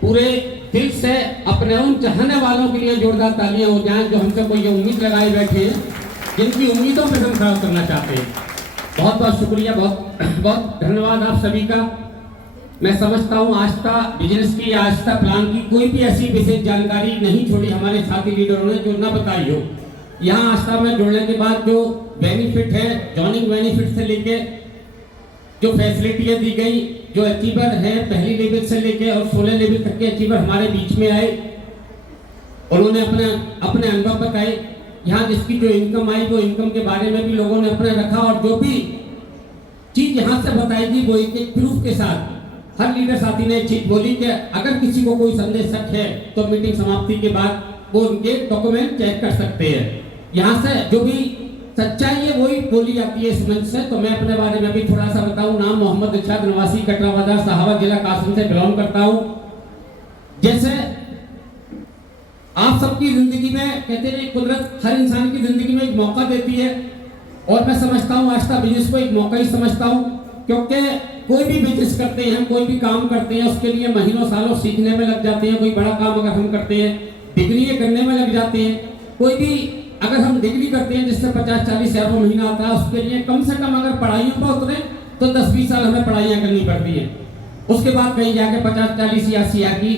पूरे दिल से अपने उन चाहने वालों के लिए जोरदार तालियां हो जाएं जो हमसे कोई ये उम्मीद लगाए बैठे हैं, जिनकी उम्मीदों पे हम खड़ा करना चाहते हैं। बहुत बहुत शुक्रिया, बहुत बहुत धन्यवाद आप सभी का। मैं समझता हूँ आस्था बिजनेस की, आस्था प्लान की कोई भी ऐसी विशेष जानकारी नहीं छोड़ी हमारे साथी लीडरों ने जो न बताई हो। यहाँ आस्था में जुड़ने के बाद जो बेनिफिट है, जॉइनिंग बेनिफिट से लेके जो फैसिलिटियाँ दी गई, जो अचीवर है पहली लेवल से लेके और 16 लेवल तक के अचीवर हमारे बीच में आए, उन्होंने अपने अनुभव बताए। यहाँ जिसकी जो इनकम आई वो इनकम के बारे में भी लोगों ने अपने रखा, और जो भी चीज यहाँ से बताई गई वो एक प्रूफ के साथ हर लीडर साथी ने एक चीज बोली कि अगर किसी को कोई संदेह शक है तो मीटिंग समाप्ति के बाद वो उनके डॉक्यूमेंट चेक कर सकते हैं। यहाँ से जो भी सच्चाई है वही बोली जाती है इस मंच से। तो मैं अपने बारे में भी थोड़ा सा बताऊं। नाम मोहम्मद इरशाद, निवासी कटरा बाजार सहावा, जिला कासम से बिलोंग करता हूं। जैसे आप सबकी जिंदगी में कहते हैं कुदरत हर इंसान की जिंदगी में एक मौका देती है, और मैं समझता हूँ आस्था बिजनेस को एक मौका ही समझता हूँ, क्योंकि कोई भी बिजनेस करते हैं, हम कोई भी काम करते हैं, उसके लिए महीनों सालों सीखने में लग जाते हैं। कोई बड़ा काम अगर हम करते हैं डिग्री करने में लग जाते हैं। कोई भी अगर हम डिग्री करते हैं जिससे 50-40 हज़ार रुपये महीना आता है, उसके लिए कम से कम अगर पढ़ाइयों पर उतरे तो 10-20 साल हमें पढ़ाइयाँ करनी पड़ती है। उसके बाद कहीं जाके 50-40 या 80 हज़ार की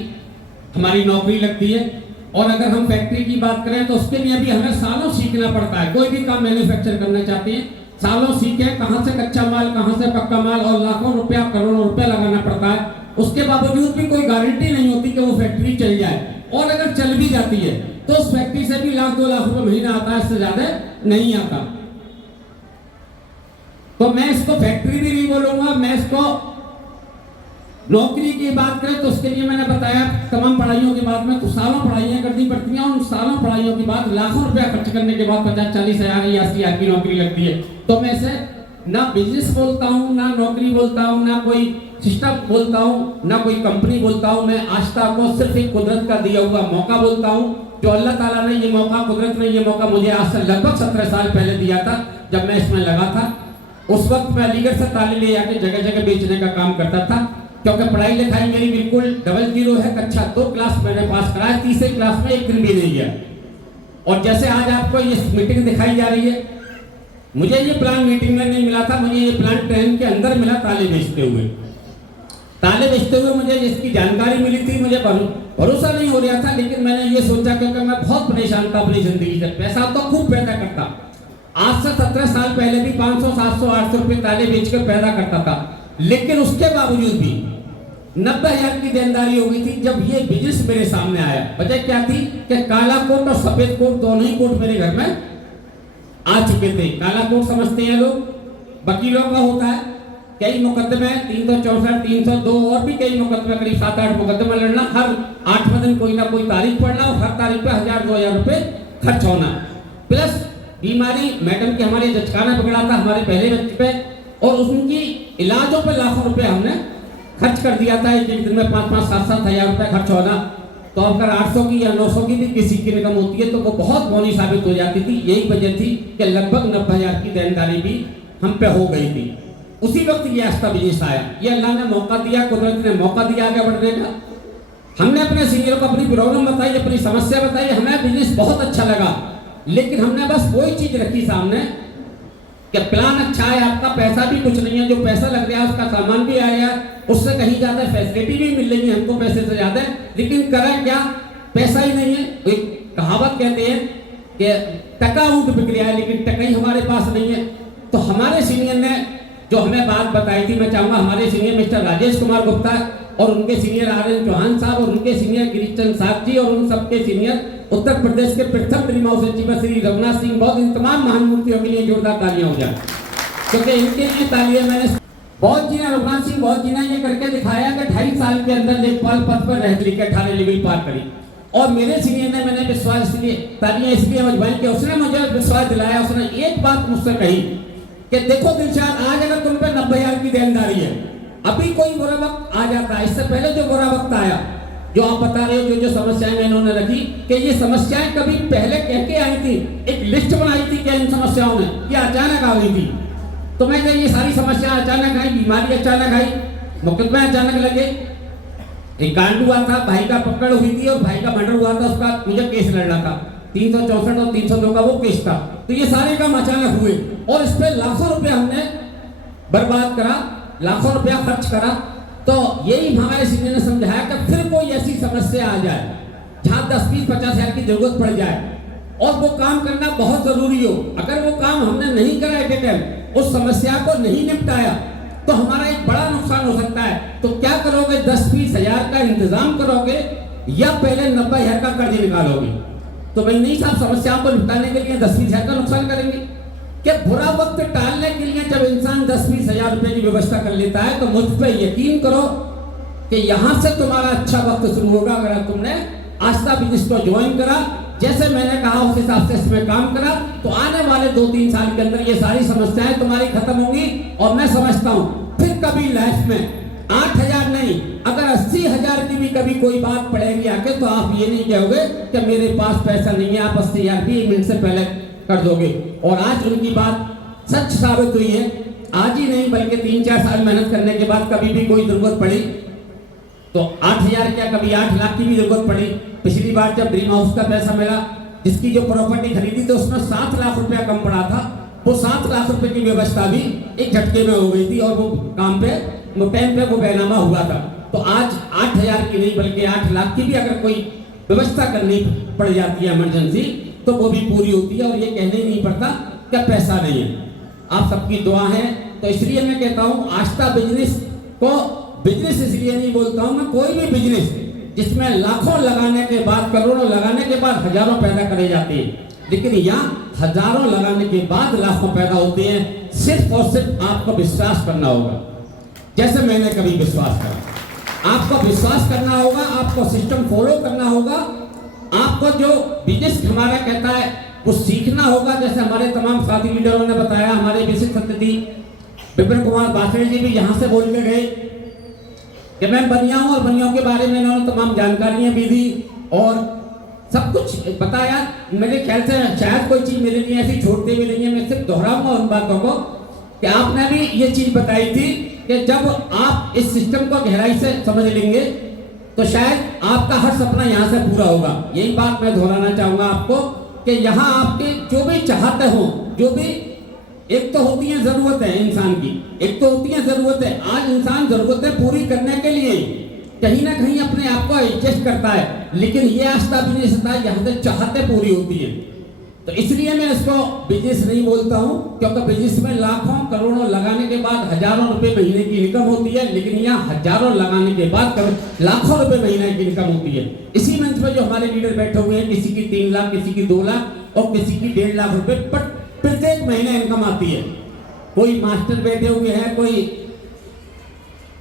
हमारी नौकरी लगती है। और अगर हम फैक्ट्री की बात करें तो उसके लिए भी हमें सालों सीखना पड़ता है। कोई भी काम मैन्युफैक्चर करना चाहते हैं, सालों सीखें कहाँ से कच्चा माल, कहाँ से पक्का माल, और लाखों रुपया करोड़ों रुपया लगाना पड़ता है। उसके बावजूद भी कोई गारंटी नहीं होती कि वो फैक्ट्री चल जाए, और अगर चल भी जाती है तो उस फैक्ट्री से भी 1-2 लाख रुपए महीना आता है, इससे ज्यादा नहीं आता। तो मैं इसको फैक्ट्री भी नहीं बोलूंगा, मैं इसको नौकरी की बात करें तो उसके लिए मैंने बताया तमाम पढ़ाइयों के बाद में तो सालों पढ़ाइयाँ करनी पड़ती हैं, और उन सालों पढ़ाइयों के बाद लाखों रुपया खर्च करने के बाद 50-40 हज़ार या 80 हज़ार की नौकरी लगती है। तो मैं इसे ना बिजनेस बोलता हूँ, ना नौकरी बोलता हूँ, ना कोई सिस्टम बोलता हूँ, ना कोई कंपनी बोलता हूँ। मैं आस्था को सिर्फ एक कुदरत का दिया हुआ मौका बोलता हूँ, जो अल्लाह ताला ने ये मौका, कुदरत ने ये मौका मुझे आज से लगभग 17 साल पहले दिया था। जब मैं इसमें लगा था उस वक्त मैं अलीगढ़ से ताले ले जाके जगह जगह बेचने का काम करता था, क्योंकि पढ़ाई लिखाई मेरी बिल्कुल 00 है। कक्षा 2 क्लास मैंने पास कराया, तीसरी क्लास में एक दिन भी नहीं गया। और जैसे आज आपको ये मीटिंग दिखाई जा रही है, मुझे ये प्लान मीटिंग में नहीं मिला था, मुझे ये प्लान ट्रेन के अंदर मिला ताले बेचते हुए। ताले बेचते हुए मुझे इसकी जानकारी मिली थी, मुझे भरोसा नहीं हो रहा था, लेकिन मैंने ये सोचा क्योंकि मैं बहुत परेशान था अपनी जिंदगी से। पैसा तो खूब पैदा करता, आज से 17 साल पहले भी 500, 700, 800 रुपये ताले बेच कर पैदा करता था, लेकिन उसके बावजूद भी 90 हज़ार की देनदारी हो गई थी। जब ये बिजनेस मेरे सामने आया, वजह क्या थी कि काला कोट और सफेद कोट दोनों ही कोट मेरे घर में आ चुके थे। काला कोट समझते हैं लोग, वकीलों का होता है, कई मुकदमे 364, 302 और भी कई मुकदमे, करीब 7-8 मुकदमे लड़ना, हर 8वें दिन कोई ना कोई तारीख पढ़ना, और हर तारीख पे 1000-2000 रुपये खर्च होना, प्लस बीमारी। मैडम की हमारे जचकाना पकड़ा था हमारे पहले बच्चे पे, और उनकी इलाजों पे लाखों रुपए हमने खर्च कर दिया था। एक दिन में 5-5, 7-7 हज़ार रुपये खर्च होना। तो अगर 800 की या 900 की भी किसी की रकम होती है तो वो बहुत बोनी साबित हो जाती थी। यही वजह थी कि लगभग 90 हज़ार की देनदारी भी हम पे हो गई थी। उसी वक्त ये आस्था बिजनेस आया, ये अल्लाह ने मौका दिया, कुदरत ने मौका दिया आगे बढ़ने का। हमने अपने सीनियर को अपनी प्रॉब्लम बताई, अपनी समस्या बताई, हमें बिजनेस बहुत अच्छा लगा, लेकिन हमने बस वही चीज रखी सामने कि प्लान अच्छा है, आपका पैसा भी कुछ नहीं है, जो पैसा लग रहा है उसका सामान भी आया, उससे कहीं ज्यादा फैसिलिटी भी मिल रही है हमको पैसे से ज्यादा, लेकिन करें क्या, पैसा ही नहीं है। एक कहावत कहते हैं कि टका ऊँट बिक रहा है, लेकिन टका ही हमारे पास नहीं है। तो हमारे सीनियर ने जो हमें बात बताई थी, मैं चाहूंगा हमारे सीनियर मिस्टर राजेश कुमार गुप्ता और उनके सीनियर आर.एन. चौहान साहब और उनके सीनियर गिरीशचंद साहब जी और उन सबके सीनियर उत्तर प्रदेश के प्रथम त्रिमाऊ सचिव श्री रघुनाथ सिंह, बहुत इन तमाम महान मूर्तियों के लिए जोरदार तालियां हो जाए, क्योंकि इनके लिए तालियां मैंने बहुत जीना, रघुनाथ सिंह बहुत जीना ये करके दिखाया कि 2.5 साल के अंदर लेखपाल पद पर रह के 18 लेवल पार करी। और मेरे सीनियर ने, मैंने विश्वास इसलिए तालियां इसलिए मजबूर कि उसने मुझे विश्वास दिलाया। उसने एक बात मुझसे कही कि देखो दिलशाद, आज अगर तुम पे 90 हज़ार की देनदारी है, अभी कोई बुरा वक्त आ जाता है, इससे पहले जो बुरा वक्त आया, जो आप बता रहे हो, जो समस्याएं मैंने उन्होंने रखी, कि ये समस्याएं कभी पहले कह के आई थी, एक लिस्ट बनाई थी कि इन समस्याओं ने, ये अचानक आ गई थी। तो मैं ये सारी समस्या अचानक आई, बीमारी अचानक आई, मुकदमे अचानक लगे, एक कांड हुआ था, भाई का पकड़ हुई थी और भाई का मर्डर हुआ था, उसका मुझे केस लड़ना था 364 और 302 का वो केस था। तो ये सारे काम अचानक हुए और इस पे लाखों रुपए हमने बर्बाद करा, लाखों रुपया खर्च करा। तो यही हमारे सीनियर ने समझाया कि फिर कोई ऐसी समस्या आ जाए जहां 10, 20, 50 हजार की जरूरत पड़ जाए और वो काम करना बहुत जरूरी हो, अगर वो काम हमने नहीं करा एट ए टाइम, उस समस्या को नहीं निपटाया, तो हमारा एक बड़ा नुकसान हो सकता है। तो क्या करोगे, 10-20 हजार का इंतजाम करोगे या पहले 90 हजार का कर्ज निकालोगे? तो भाई नहीं साहब, समस्याओं को निपटाने के लिए 10-20 हजार का नुकसान करेंगे क्या? बुरा वक्त टालने के लिए जब इंसान 10-20 हजार रुपए की व्यवस्था कर लेता है, तो मुझ पे यकीन करो कि यहां से तुम्हारा अच्छा वक्त शुरू होगा। अगर तुमने आस्था बिजनेस को ज्वाइन करा, जैसे मैंने कहा उस हिसाब से इसमें काम करा, तो आने वाले 2-3 साल के अंदर ये सारी समस्याएं तुम्हारी खत्म होंगी। और मैं समझता हूं फिर कभी लाइफ में 8,000 नहीं, अगर 80,000 की भी कभी कोई बात पड़ेगी आके, तो आप ये नहीं कहोगे कि मेरे पास पैसा नहीं है, आप 80,000 भी 1 मिनट से पहले कर दोगे। और आज उनकी बात सच साबित हुई है। आज ही नहीं बल्कि 3-4 साल मेहनत करने के बाद कभी भी कोई जरूरत पड़ी तो 8,000 क्या, कभी 8 लाख की भी जरूरत पड़ी। पिछली बार जब ड्रीम हाउस का पैसा मिला, जिसकी जो प्रॉपर्टी खरीदी तो उसमें 7 लाख रुपया कम पड़ा था, वो 7 लाख रुपए की व्यवस्था भी एक झटके में हो गई थी और वो काम पे, वो टाइम पे वो बैनामा हुआ था। तो आज 8,000 की नहीं बल्कि 8 लाख की भी अगर कोई व्यवस्था करनी पड़ जाती है इमरजेंसी, तो वो भी पूरी होती है। और ये कहने ही नहीं पड़ता क्या पैसा नहीं है, आप सबकी दुआ है। तो इसलिए मैं कहता हूँ आस्था बिजनेस को बिजनेस इसलिए नहीं बोलता हूँ मैं, कोई भी बिजनेस जिसमें लाखों लगाने के बाद, करोड़ों लगाने के बाद हजारों पैदा करे जाते हैं, लेकिन यहाँ हजारों लगाने के बाद लाखों पैदा होते हैं। सिर्फ और सिर्फ आपको विश्वास करना होगा, जैसे मैंने कभी विश्वास करा। आपको विश्वास करना होगा, आपको सिस्टम फॉलो करना होगा, आपको जो बिजनेस हमारा कहता है वो सीखना होगा। जैसे हमारे तमाम साथी लीडरों ने बताया, हमारे विशिष्ट अतिथि विपिन कुमार बासरे जी भी यहाँ से बोल के गए कि मैं बनिया हूँ और बनियों के बारे में इन्होंने तमाम जानकारियां भी दी और सब कुछ बताया। मेरे ख्याल से शायद कोई चीज मेरे लिए ऐसी छोड़ते भी नहीं है। मैं सिर्फ दोहराऊंगा उन बातों को कि आपने भी ये चीज बताई थी कि जब आप इस सिस्टम को गहराई से समझ लेंगे तो शायद आपका हर सपना यहाँ से पूरा होगा। यही बात मैं दोहराना चाहूंगा आपको कि यहाँ आपके जो भी चाहते हो, जो भी, एक तो होती है जरूरतें इंसान की, एक तो होती है जरूरतें। आज इंसान जरूरतें पूरी करने के लिए कहीं ना कहीं अपने आप को एडजस्ट करता है, लेकिन ये आस्था बिजनेस होता है यहाँ से चाहते पूरी होती है। तो इसलिए मैं इसको बिजनेस नहीं बोलता हूँ, क्योंकि बिजनेस में लाखों करोड़ों लगाने के बाद हजारों रुपए महीने की इनकम होती है, लेकिन यहाँ हजारों लगाने के बाद लाखों रुपए महीने की इनकम होती है। इसी मंच पर जो हमारे लीडर बैठे हुए हैं, किसी की 3 लाख, किसी की 2 लाख और किसी की 1.5 लाख रुपए प्रत्येक महीने इनकम आती है। कोई मास्टर बैठे हुए हैं, कोई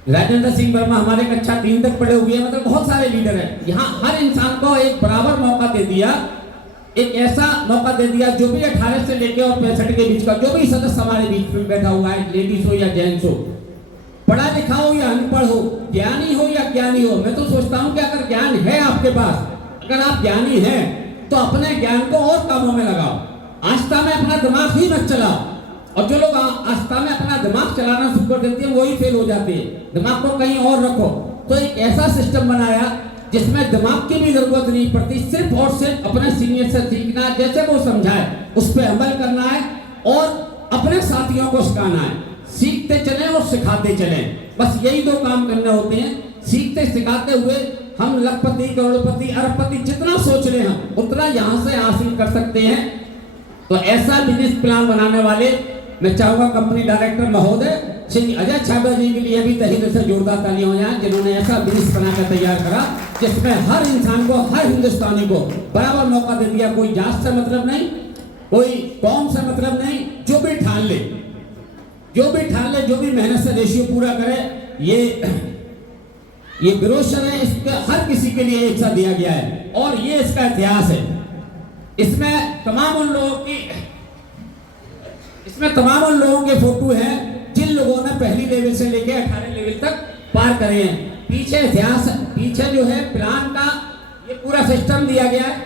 राजेंद्र सिंह वर्मा हमारे कक्षा 3 तक पढ़े हुए हैं, मतलब बहुत सारे लीडर हैं। यहाँ हर इंसान को एक बराबर मौका दे दिया, एक ऐसा मौका दे दिया जो भी 18 से लेकर और 65 के बीच का जो भी सदस्य हमारे बीच में बैठा हुआ है, लेडीज हो या जेंट्स हो, पढ़ा लिखा हो या अनपढ़ हो, ज्ञानी हो या ज्ञानी हो, मैं तो सोचता हूँ कि अगर ज्ञान है आपके पास, अगर आप ज्ञानी हैं तो अपने ज्ञान को और कामों में लगाओ। आस्था में अपना दिमाग ही मत चलाओ। और जो लोग आस्था में अपना दिमाग चलाना शुरू कर देते हैं वही फेल हो जाते हैं। दिमाग को कहीं और रखो। तो एक ऐसा सिस्टम बनाया जिसमें दिमाग की भी जरूरत नहीं पड़ती, सिर्फ और सिर्फ अपने सीनियर से सीखना, जैसे वो समझाए उस पर अमल करना है और अपने साथियों को सिखाना है। सीखते चलें और सिखाते चलें, बस यही 2 काम करने होते हैं। सीखते सिखाते हुए हम लखपति, करोड़पति, अरबपति जितना सोच रहे हैं उतना यहाँ से हासिल कर सकते हैं। तो ऐसा बिजनेस प्लान बनाने वाले मैं चाहूंगा कंपनी डायरेक्टर महोदय श्री अजय छाबड़ा जी के लिए भी तहे दिल से जोरदार तालियां हो जाएं, जिन्होंने ऐसा बिजनेस बनाकर तैयार करा जिसमें हर इंसान को, हर हिंदुस्तानी को बराबर मौका दे दिया। कोई जात से मतलब नहीं, कोई कौम से मतलब नहीं, जो भी ठान ले, जो भी ठान ले, जो भी मेहनत से रेशियो पूरा करे, ये ब्रोशर है, इसके हर किसी के लिए एक सा दिया गया है और ये इसका इतिहास है। इसमें तमाम उन लोगों के फोटो हैं जिन लोगों ने पहली लेवल से लेकर 18 लेवल तक पार करे हैं। पीछे इतिहास, पीछे जो है प्लान का ये पूरा सिस्टम दिया गया है।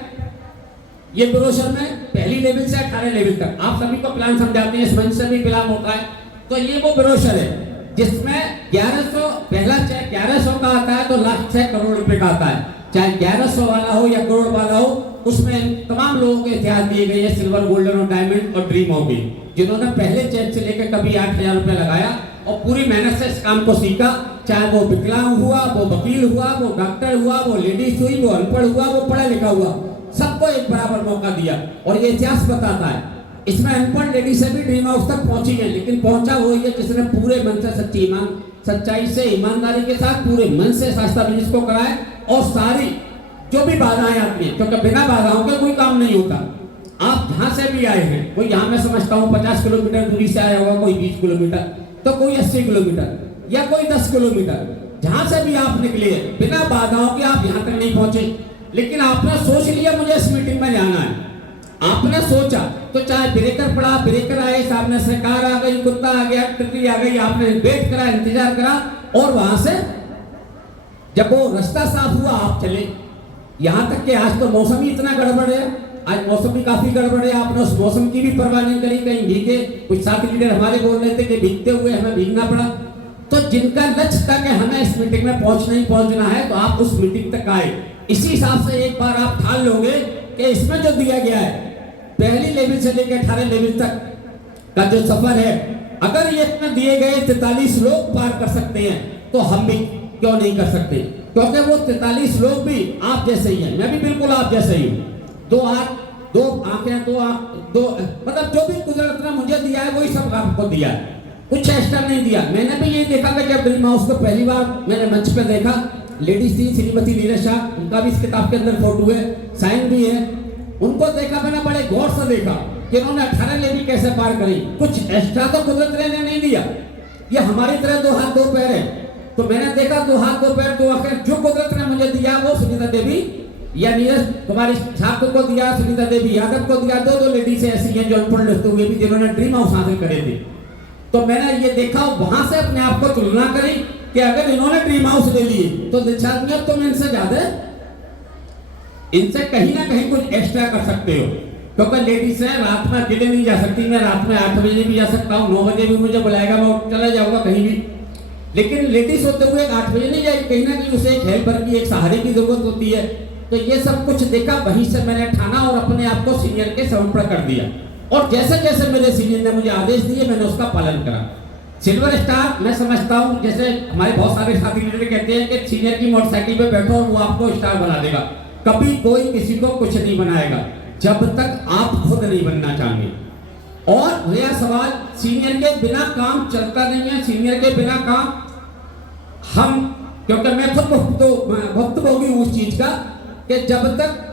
ये ब्रोशर में पहली लेवल से 18 लेवल तक आप सभी को प्लान समझाते हैं, इस मंच से भी प्लान होता है। तो ये वो ब्रोशर है जिसमें 1100 पहला चेक 1100 का आता है तो लास्ट चेक करोड़ रुपए का आता है। चाहे 1100 वाला हो या करोड़ वाला हो, उसमें तमाम लोगों के इतिहास दिए गए हैं, सिल्वर, गोल्डन और डायमंड और ड्रीम हो गई, जिन्होंने पहले चेक से लेकर कभी 8,000 रुपए लगाया और पूरी मेहनत से इस काम को सीखा। चाहे वो विकलांग हुआ, वो वकील हुआ, वो डॉक्टर हुआ, वो लेडीज हुई, वो अनपढ़ हुआ, वो पढ़ा लिखा हुआ, सबको एक बराबर मौका दिया। और ये इतिहास बताता है, इसमें अनपढ़ लेडी से भी ड्रीम हाउस तक पहुंची है, लेकिन पहुंचा वही है जिसने पूरे मन से सच्चाई से, ईमानदारी के साथ पूरे मन से सस्ता बिजनेस को कराए और सारी जो भी बाधाएं आती हैं, क्योंकि बिना बाधाओं के कोई काम नहीं होता। आप जहां से भी आए हैं, कोई यहाँ मैं समझता हूँ 50 किलोमीटर दूरी से आया होगा, कोई 20 किलोमीटर, तो कोई 80 किलोमीटर या कोई 10 किलोमीटर, जहां से भी आप निकले बिना बाधाओं के आप यहाँ तक नहीं पहुंचे, लेकिन आपने सोच लिया मुझे इस मीटिंग में जाना है। आपने सोचा तो चाहे ब्रेकर पड़ा, ब्रेकर आए, सामने से कार आ गई, कुत्ता आ गया, टिकरी आ गई, आपने वेट करा, इंतजार करा और वहां से जब वो रास्ता साफ हुआ आप चले। यहाँ तक कि आज तो मौसम ही इतना गड़बड़ है, आज मौसम भी काफी गड़बड़ है, आपने उस मौसम की भी परवाह नहीं करी, कहीं भीगे। कुछ साथी लीडर हमारे बोल रहे थे कि भीगते हुए हमें भीगना पड़ा। तो जिनका लक्ष्य था कि हमें इस मीटिंग में पहुंचना ही पहुंचना है, तो आप उस मीटिंग तक आए। इसी हिसाब से एक बार आप ठान लोगे कि इसमें जो दिया गया है पहली लेवल से लेकर 18 लेवल तक का जो सफर है, अगर ये इसमें दिए गए 43 लोग पार कर सकते हैं तो हम भी क्यों नहीं कर सकते? क्योंकि वो 43 लोग भी आप जैसे ही हैं, मैं भी बिल्कुल आप जैसे ही हूँ। 2 हाथ, 2 आंखें, 2 आंख, 2 मतलब जो भी कुदरत ने मुझे दिया है वही सब आपको दिया है, कुछ एक्स्ट्रा नहीं दिया। मैंने भी ये देखा कि जब ड्रीम हाउस को पहली बार मैंने मंच पे देखा, लेडीज थी श्रीमती नीरज शाह, उनका भी इस किताब के अंदर फोटो है, साइन भी है। उनको देखा, मैंने बड़े गौर से देखा कि उन्होंने 18 लेवल कैसे पार करी। कुछ एक्स्ट्रा तो कुदरत ने नहीं दिया, ये हमारी तरह 2 हाथ 2 पैर है। तो मैंने देखा 2 हाथ 2 पैर 2 आंखें, जो कुदरत ने मुझे दिया वो सुनीता देवी या नीरज कुमारी ठाकुर को दिया, सुनीता देवी यादव को दिया। 2 लेडीज ऐसी हैं जो अनपढ़ रहते हुए भी जिन्होंने ड्रीम हाउस हासिल करे थे। तो मैंने ये देखा, वहां से अपने आप को तुलना करी कि अगर इन्होंने ड्रीम हाउस ले लिए तो दिलचस्पियत तो मैं इनसे ज्यादा, इनसे कहीं ना कहीं कुछ एक्स्ट्रा कर सकते हो। क्योंकि लेडीज है, रात में अकेले नहीं जा सकती, मैं रात में 8 बजे भी जा सकता हूँ, 9 बजे भी मुझे बुलाएगा, मैं चला जाऊंगा कहीं भी। लेकिन लेडीज होते हुए 8 बजे नहीं जाएगी, कहीं ना कहीं उसे एक हेल्पर की, एक सहारे की जरूरत होती है। तो ये सब कुछ देखा, वहीं से मैंने ठाना और अपने आप को सीनियर के समर्पण कर दिया। और जैसे जैसे मेरे सीनियर ने मुझे आदेश दिए मैंने उसका पालन करा। सिल्वर स्टार मैं समझता हूँ, जैसे हमारे बहुत सारे साथी लीडर कहते हैं कि सीनियर की मोटरसाइकिल पे बैठो और वो आपको स्टार बना देगा। कभी कोई किसी को कुछ नहीं बनाएगा जब तक आप खुद नहीं बनना चाहेंगे। और नया सवाल, सीनियर के बिना काम चलता नहीं है, सीनियर के बिना काम हम, क्योंकि मैं खुद भुक्तभोगी हूँ उस चीज का कि जब तक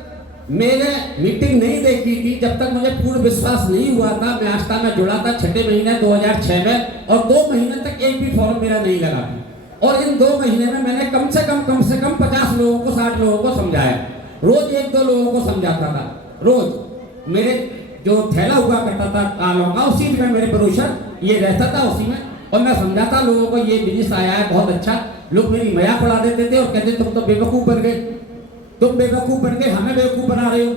मैंने मीटिंग नहीं देखी थी, जब तक मुझे पूर्ण विश्वास नहीं हुआ था, मैं आस्था में जुड़ा था 6 महीने 2006 में, और 2 महीने तक एक भी फॉर्म मेरा नहीं लगा था। और इन 2 महीने में मैंने कम से कम 50 लोगों को, 60 लोगों को समझाया। रोज 1-2 लोगों को समझाता था। रोज मेरे जो थैला हुआ करता था कालों का, उसी में मेरे ब्रोशर ये रहता था, उसी में, और मैं समझाता लोगों को ये बिजनेस आया है बहुत अच्छा। लोग मेरी मजाक उड़ा देते थे और कहते तुम तो बेवकूफ बन गए, तुम बेवकूफ बन गए, हमें बेवकूफ बना रहे हो।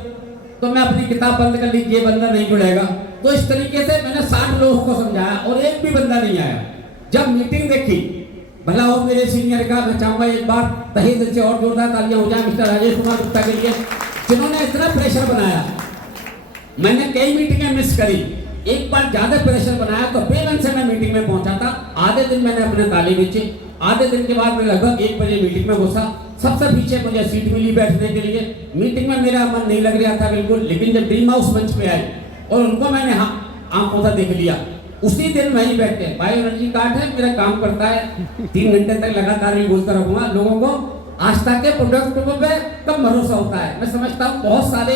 तो मैं अपनी किताब बंद कर ली, ये बंदा नहीं जुड़ेगा। तो इस तरीके से मैंने 60 लोगों को समझाया और एक भी बंदा नहीं आया। जब मीटिंग देखी, भला हो मेरे सीनियर का, मैं चाहूंगा एक बार तहे दिल से और जोरदार तालियां हो जाए मिस्टर राजेश कुमार गुप्ता के लिए, जिन्होंने इतना प्रेशर बनाया। मैंने कई मीटिंगें मिस करी, एक बार ज्यादा प्रेशर बनाया तो बेलन से मैं मीटिंग में पहुंचा था। आधे दिन मैंने अपने ताली बेचे, आधे दिन के बाद मैं लगभग 1 बजे मीटिंग में घुसा। सबसे पीछे मुझे सीट मिली बैठने के लिए। मीटिंग में मेरा मन नहीं लग रहा था बिल्कुल, लेकिन जब ड्रीम हाउस मंच पे आए और उनको मैंने आंखों से देख लिया, उसी दिन वहीं बैठ के, बायो एनर्जी कार्ड है, मेरा काम करता है, 3 घंटे तक लगातार भी बोलता रहूंगा। लोगों को आस्था के प्रोडक्ट पे कम भरोसा होता है। मैं समझता हूँ बहुत सारे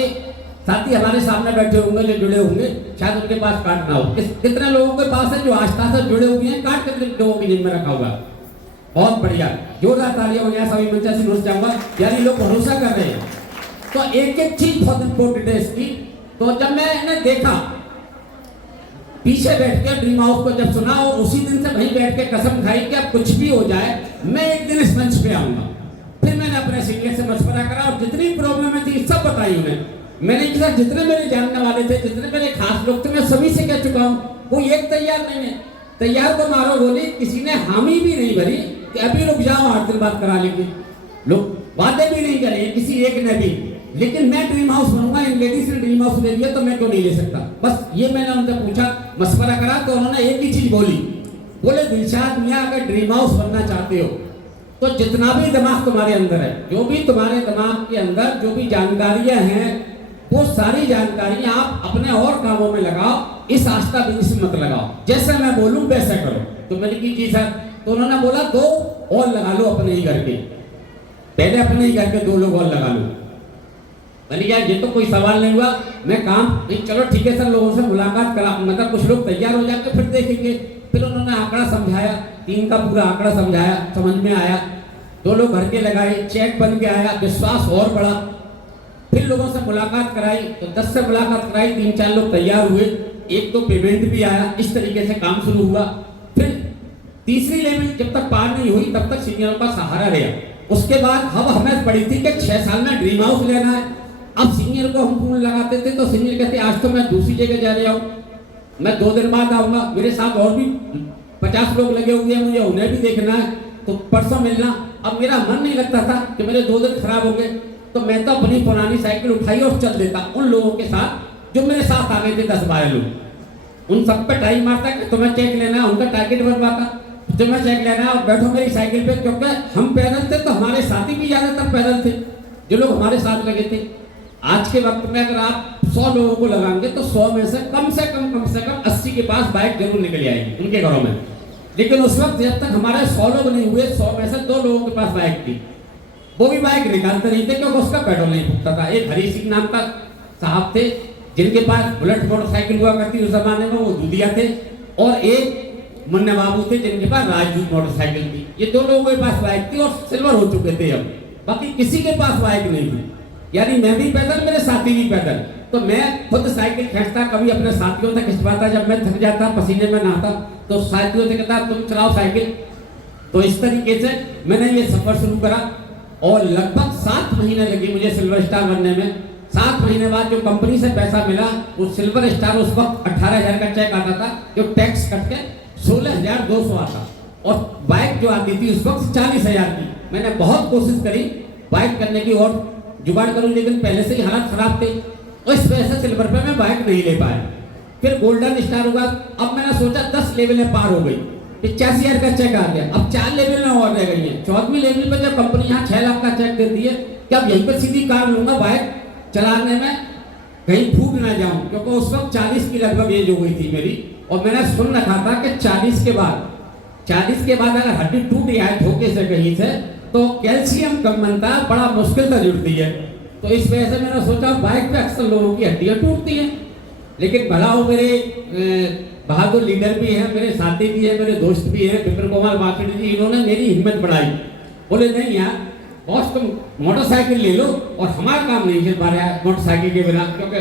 साथी हमारे सामने बैठे होंगे जो जुड़े होंगे, शायद उनके पास कार्ड ना हो। कितने लोगों के पास है जो आस्था से जुड़े हुए हैं, कार्ड कितने लोगों की जेब में रखा हुआ? बहुत बढ़िया, जोरदार तालियां हो जाए सभी मंचा से घुस जाऊंगा, यानी लोग भरोसा कर रहे हैं। तो एक एक चीज बहुत इंपॉर्टेंट है इसकी। तो जब मैंने देखा, पीछे बैठ के ड्रीम हाउस को जब सुना, और उसी दिन से वहीं बैठ के कसम खाई कि अब कुछ भी हो जाए मैं एक दिन इस मंच पे आऊंगा। फिर मैंने अपने सीनियर से मशवरा करा और जितनी प्रॉब्लम थी सब बताई उन्हें। मैंने कहा जितने मेरे जानने वाले थे, जितने मेरे खास लोग थे, मैं सभी से कह चुका हूँ, कोई एक तैयार नहीं है। तैयार को मारो गोली, किसी ने हामी भी नहीं भरी कि अभी रुक जाओ 8 दिन बाद करा लेंगे। लोग वादे भी नहीं करे किसी एक ने भी, लेकिन मैं ड्रीम हाउस बनूंगा, इन लेडीज ने ड्रीम हाउस ले लिया तो मैं क्यों नहीं ले सकता। बस ये मैंने उनसे पूछा, मशवरा करा, तो उन्होंने एक ही चीज बोली, बोले दिलशाद मियां अगर ड्रीम हाउस बनना चाहते हो तो जितना भी दिमाग तुम्हारे अंदर है, जो भी तुम्हारे दिमाग के अंदर जो भी जानकारियां हैं, वो सारी जानकारियां आप अपने और कामों में लगाओ, इस आस्था बिजनेस में मत लगाओ, जैसे मैं बोलूं वैसे करो। तो मैंने की जी सर, तो उन्होंने बोला 2 और लगा लो अपने ही घर के, पहले अपने ही घर के 2 लोग और लगा लो। मैंने कहा ये तो कोई सवाल नहीं हुआ, मैं काम नहीं, चलो ठीक है सर, लोगों से मुलाकात करा, मतलब कुछ लोग तैयार हो जाके फिर देखेंगे। फिर उन्होंने आंकड़ा समझाया, 3 का पूरा आंकड़ा समझाया, समझ में आया, 2 लोग घर के लगाए, चेक बन के आया, विश्वास और बढ़ा। फिर लोगों से मुलाकात कराई, तो 10 से मुलाकात कराई, 3-4 लोग तैयार हुए, 1 तो पेमेंट भी आया, इस तरीके से काम शुरू हुआ। फिर तीसरी लेवल जब तक पार नहीं हुई तब तक सीनियरों का सहारा रहा। उसके बाद अब हमें पड़ी थी कि 6 साल में ड्रीम हाउस लेना है। अब सीनियर को हम फोन लगाते थे तो सीनियर कहते आज तो मैं दूसरी जगह जा रहा हूँ, मैं 2 दिन बाद आऊंगा, मेरे साथ और भी 50 लोग लगे हुए हैं, मुझे उन्हें भी देखना है, तो परसों मिलना। अब मेरा मन नहीं लगता था कि मेरे 2 दिन खराब हो गए, तो मैं तो अपनी पुरानी साइकिल उठाई और चल देता उन लोगों के साथ जो मेरे साथ आ गए थे 10-12 लोग। उन सब पे टाइम मारता कि तुम्हें चेक लेना, उनका टारगेट बनवाता, तुम्हें चेक लेना और बैठो मेरी साइकिल पे, क्योंकि हम पैदल थे तो हमारे साथी भी ज्यादातर पैदल थे जो लोग हमारे साथ लगे थे। आज के वक्त में अगर आप 100 लोगों को लगाएंगे तो 100 में से कम 80 के पास बाइक जरूर निकल आएगी उनके घरों में। लेकिन उस वक्त जब तक हमारे 100 लोग नहीं हुए, 100 में से 2 लोगों के पास बाइक थी, वो भी बाइक निकालते नहीं थे क्योंकि उसका पेट्रोल नहीं फूकता था। एक हरी सिंह नाम का साहब थे जिनके पास बुलेट मोटरसाइकिल हुआ करती उस जमाने में, वो दूधिया थे, और एक मुन्ना बाबू थे जिनके पास राजदूत मोटरसाइकिल थी। ये 2 लोगों के पास बाइक थी और सिल्वर हो चुके थे अब, बाकी किसी के पास बाइक नहीं थी। यानी मैं भी पैदल, मेरे साथी भी पैदल, तो मैं खुद साइकिल खींचता, कभी अपने साथियों से खिंचवाता, जब मैं थक जाता पसीने में नहाता तो साथियों से कहता तुम चलाओ साइकिल। तो इस तरीके से मैंने ये सफर शुरू करा और लगभग 7 महीने लगे मुझे सिल्वर स्टार बनने में। 7 महीने बाद जो कंपनी से पैसा मिला, वो सिल्वर स्टार उस वक्त 18,000 का चेक आता था, जो टैक्स कट के 16,200 आता, और बाइक जो आती थी उस वक्त 40,000 की। मैंने बहुत कोशिश करी बाइक करने की और जुगाड़ करूं, लेकिन पहले से ही हालात खराब थे, और इस वजह से सिल्वर पे मैं बाइक नहीं ले पाया। फिर गोल्डन स्टार हुआ, अब मैंने सोचा 10 लेवलें पार हो गई, 85,000 का चेक आ गया, अब 4 लेवल में और रह गई है। 4वीं लेवल पे जब कंपनी यहाँ 6 लाख का चेक देती है कि अब यहीं पर सीधी कार लूंगा, बाइक चलाने में कहीं फूक ना जाऊं, क्योंकि उस वक्त 40 की लगभग एज हो गई थी मेरी, और मैंने सुन रखा था कि 40 के बाद अगर हड्डी टूट जाए धोखे से कहीं से तो कैल्शियम कम बनता है, बड़ा मुश्किल से जुड़ती है। तो इस वजह से मैंने सोचा बाइक पे अक्सर लोगों की हड्डियां टूटती हैं, लेकिन भला हो मेरे बहादुर लीडर भी हैं, मेरे साथी भी हैं, मेरे दोस्त भी हैं, विपिन कुमार बाकिड़ जी, इन्होंने मेरी हिम्मत बढ़ाई। बोले नहीं यार बॉस, तुम मोटरसाइकिल ले लो, और हमारा काम नहीं चल पा रहा है मोटरसाइकिल के बिना, क्योंकि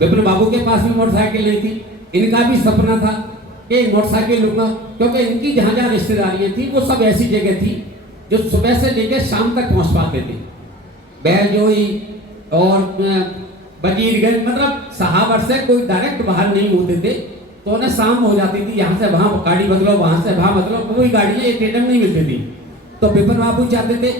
विपिन बाबू के पास भी मोटरसाइकिल नहीं थी। इनका भी सपना था कि मोटरसाइकिल लूंगा, क्योंकि इनकी जहाँ जहाँ रिश्तेदारियाँ थी वो सब ऐसी जगह थी जो सुबह से लेकर शाम तक पहुँच पाते थे। बैलजोई और बजीरगंज, मतलब सहावर से कोई डायरेक्ट बाहर नहीं होते थे, तो उन्हें शाम हो जाती थी, यहाँ से वहाँ गाड़ी बदलो, वहाँ से वहाँ बदलो, कोई गाड़ियाँ एक टेटम नहीं मिलती थी। तो विपिन बाबू चाहते थे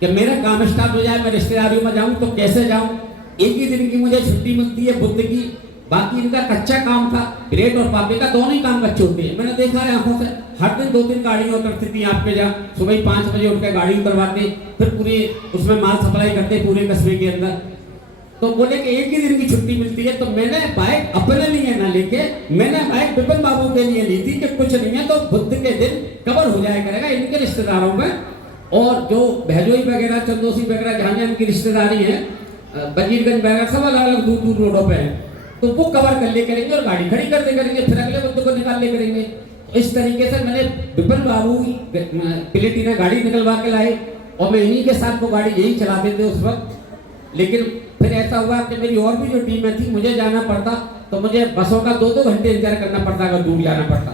कि मेरा काम स्टार्ट हो जाए, मैं रिश्तेदारियों में जाऊँ तो कैसे जाऊँ। एक ही दिन की मुझे छुट्टी मिलती है बुध की, बाकी इनका कच्चा काम था, ब्रेड और पापे का दोनों ही काम कच्चे होते हैं। मैंने देखा है आंखों से, हर दिन 2-3 गाड़ियाँ उतरती थी आपके जहाँ, सुबह 5 बजे उठ के गाड़ी उतरवाते, फिर पूरे उसमें माल सप्लाई करते पूरे कस्बे के अंदर। तो बोले कि एक ही दिन की छुट्टी मिलती है, तो मैंने बाइक अपने लिए ना लेके मैंने बाइक विपिन बाबू के लिए ली थी कि कुछ नहीं है तो बुध के दिन कवर हो जाया करेगा इनके रिश्तेदारों में, और जो भैजोई वगैरह, चंदोसी वगैरह जहाँ जहाँ इनकी रिश्तेदारी है, बजीरगंज वगैरह सब अलग अलग दूर दूर रोडों पे है, तो वो कवर कर ले करेंगे और गाड़ी खड़ी कर दे करेंगे, फिर अगले बंदों को निकाल ले करेंगे। तो इस तरीके से मैंने विपिन बाबू प्लेटिना गाड़ी निकलवा के लाए, और मैं इन्हीं के साथ वो गाड़ी यही चलाते थे उस वक्त। लेकिन फिर ऐसा हुआ कि मेरी और भी जो टीमें थी, मुझे जाना पड़ता तो मुझे बसों का 2-2 घंटे इंतजार करना पड़ता अगर दूर जाना पड़ता,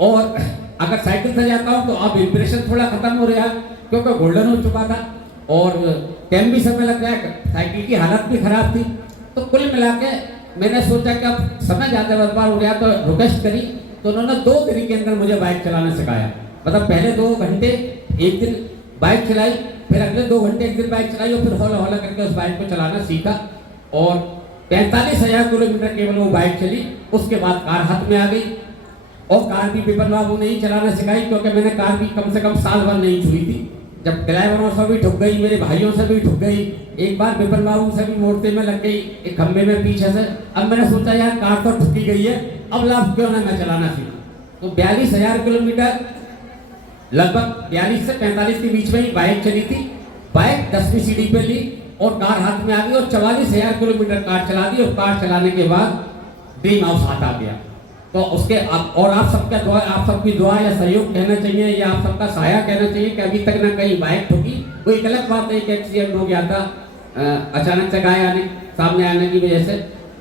और अगर साइकिल से जाता हूँ तो अब इंप्रेशन थोड़ा खत्म हो रहा है क्योंकि गोल्डन हो चुका था और टाइम भी समय लग गया, साइकिल की हालत भी खराब थी। तो कुल मिला के मैंने सोचा कि अब समय ज़्यादा बर्बाद हो गया, तो रिक्वेस्ट करी, तो उन्होंने 2 दिन के अंदर मुझे बाइक चलाना सिखाया। मतलब पहले 2 घंटे एक दिन बाइक चलाई, फिर अगले 2 घंटे एक दिन बाइक चलाई और फिर हौला हौला करके उस बाइक को चलाना सीखा और 45,000 किलोमीटर केवल वो बाइक चली। उसके बाद कार हाथ में आ गई और कार भी विपिन बाबू ने ही चलाना सिखाई, क्योंकि मैंने कार भी कम से कम साल भर नहीं छुई थी। जब ड्राइवरों से भी ठुक गई, मेरे भाइयों से भी ठुक गई, एक बार विपिन बाबू से भी मोड़ते में लग गई एक खंबे में पीछे से। अब मैंने सोचा यार कार तो ठुकी गई है, अब लाभ क्यों ना मैं चलाना सीखूं। तो 42,000 किलोमीटर लगभग 42 से 45 के बीच में ही बाइक चली थी। बाइक 10वीं सीढ़ी पे ली और कार हाथ में आ गई और 44,000 किलोमीटर कार चला दी। और कार चलाने के बाद ड्रीम हाउस हाथ आ गया। तो उसके और आप सबका दुआ, आप सबकी दुआ या सहयोग कहना चाहिए या आप सबका सहायता कहना चाहिए कि अभी तक ना कहीं बाइक ठुकी। कोई गलत बात है कि एक्सीडेंट हो गया था अचानक से गाय आने सामने आने की वजह से।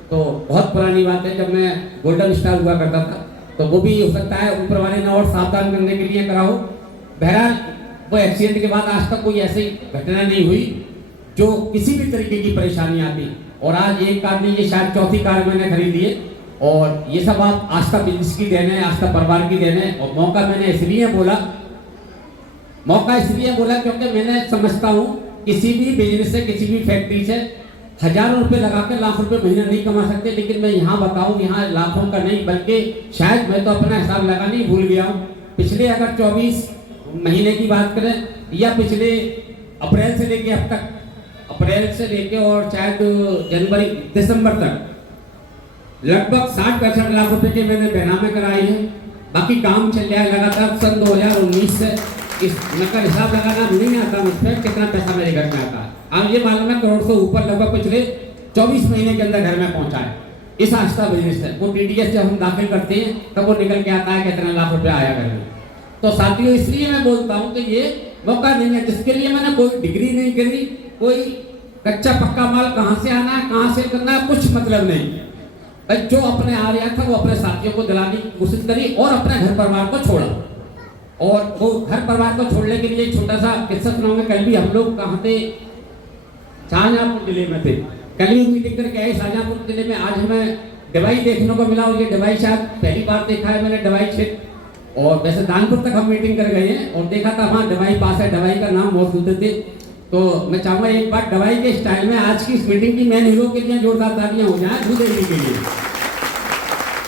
तो बहुत पुरानी बात है, जब मैं गोल्डन स्टार हुआ करता था, तो वो भी हो सकता है ऊपर वाले ने और सावधान करने के लिए करा हो। बहरहाल वो एक्सीडेंट के बाद आज तक कोई ऐसी घटना नहीं हुई जो किसी भी तरीके की परेशानी आती। और आज एक कार नहीं, ये शायद 4थी कार मैंने खरीदी है। और ये सब आप आस्था बिजनेस की देन है, आस्था परिवार की देन है। और मौका मैंने इसलिए बोला क्योंकि मैंने समझता हूँ किसी भी बिजनेस से, किसी भी फैक्ट्री से हजारों रुपए लगा के लाख रुपए महीना नहीं कमा सकते। लेकिन मैं यहाँ बताऊँ, यहाँ लाखों का नहीं बल्कि शायद मैं तो अपना हिसाब लगाना ही भूल गया हूँ। पिछले अगर 24 महीने की बात करें या पिछले अप्रैल से लेके अब तक, अप्रैल से लेके और शायद जनवरी दिसंबर तक लगभग 60-65 लाख रुपए के मैंने बेनामे कराए हैं। बाकी काम चल रहा है लगातार सन 2019 से। इस नका हिसाब लगाना नहीं आता मुझ पर कितना पैसा मेरे घर में आता है। आप ये मालूम है करोड़ से ऊपर लगभग पिछले 24 महीने के अंदर घर में पहुंचा है। इस आस्था बिजनेस है वो TDS जब हम दाखिल करते हैं तब वो निकल के आता है कितना लाख रुपया आया घर में। तो साथियों इसलिए मैं बोलता हूँ कि ये मौका नहीं है जिसके लिए मैंने कोई डिग्री नहीं करी, कोई कच्चा पक्का माल कहाँ से आना है कहाँ से करना है कुछ मतलब नहीं। जो अपने आ रहा था वो अपने साथियों को दिलाने की कोशिश करी और अपने घर परिवार को छोड़ा। और वो घर परिवार को छोड़ने के लिए छोटा सा किस्सा सुनाऊंगा। कल भी हम लोग कहाँ थे, शाहजहांपुर जिले में थे। कल भी मीटिंग करके आए शाहजहांपुर जिले में। आज हमें दवाई देखने को मिला और ये दवाई शायद पहली बार देखा है मैंने दवाई क्षेत्र। और वैसे दानपुर तक हम मीटिंग कर गए हैं और देखा था वहाँ दवाई पास है, दवाई का नाम बहुत सुनते थे। तो मैं चाहूँगा एक बार दवाई के स्टाइल में आज की इस मीटिंग की मेन हीरो के लिए जोरदार तालियां हो जाए भूदेवी के लिए,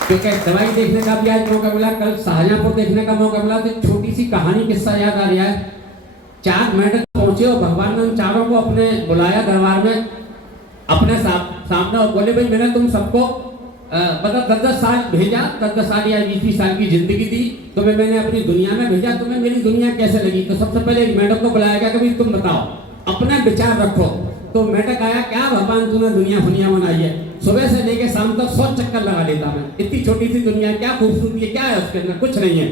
क्योंकि दवाई देखने का भी आज मौका मिला, कल शाहजहांपुर देखने का मौका मिला। तो छोटी सी कहानी किस्सा याद आ रहा है। 4 मेंढक पहुंचे और भगवान ने उन चारों को अपने बुलाया दरबार में अपने सामने और बोले भाई मैंने तुम सबको मतलब 10-10 साल भेजा, 10-10 साल या 20-20 साल की जिंदगी दी तुम्हें, मैंने अपनी दुनिया में भेजा, तुम्हें मेरी दुनिया कैसे लगी। तो सबसे पहले मेंढक को बुलाया गया कि भाई तुम बताओ अपना विचार रखो। तो मेंढक आया, क्या भगवान तूने दुनिया बनाई है, सुबह से लेके शाम तक 100 चक्कर लगा लेता मैं, इतनी छोटी सी दुनिया क्या खूबसूरती है, क्या है उसके अंदर, कुछ नहीं है।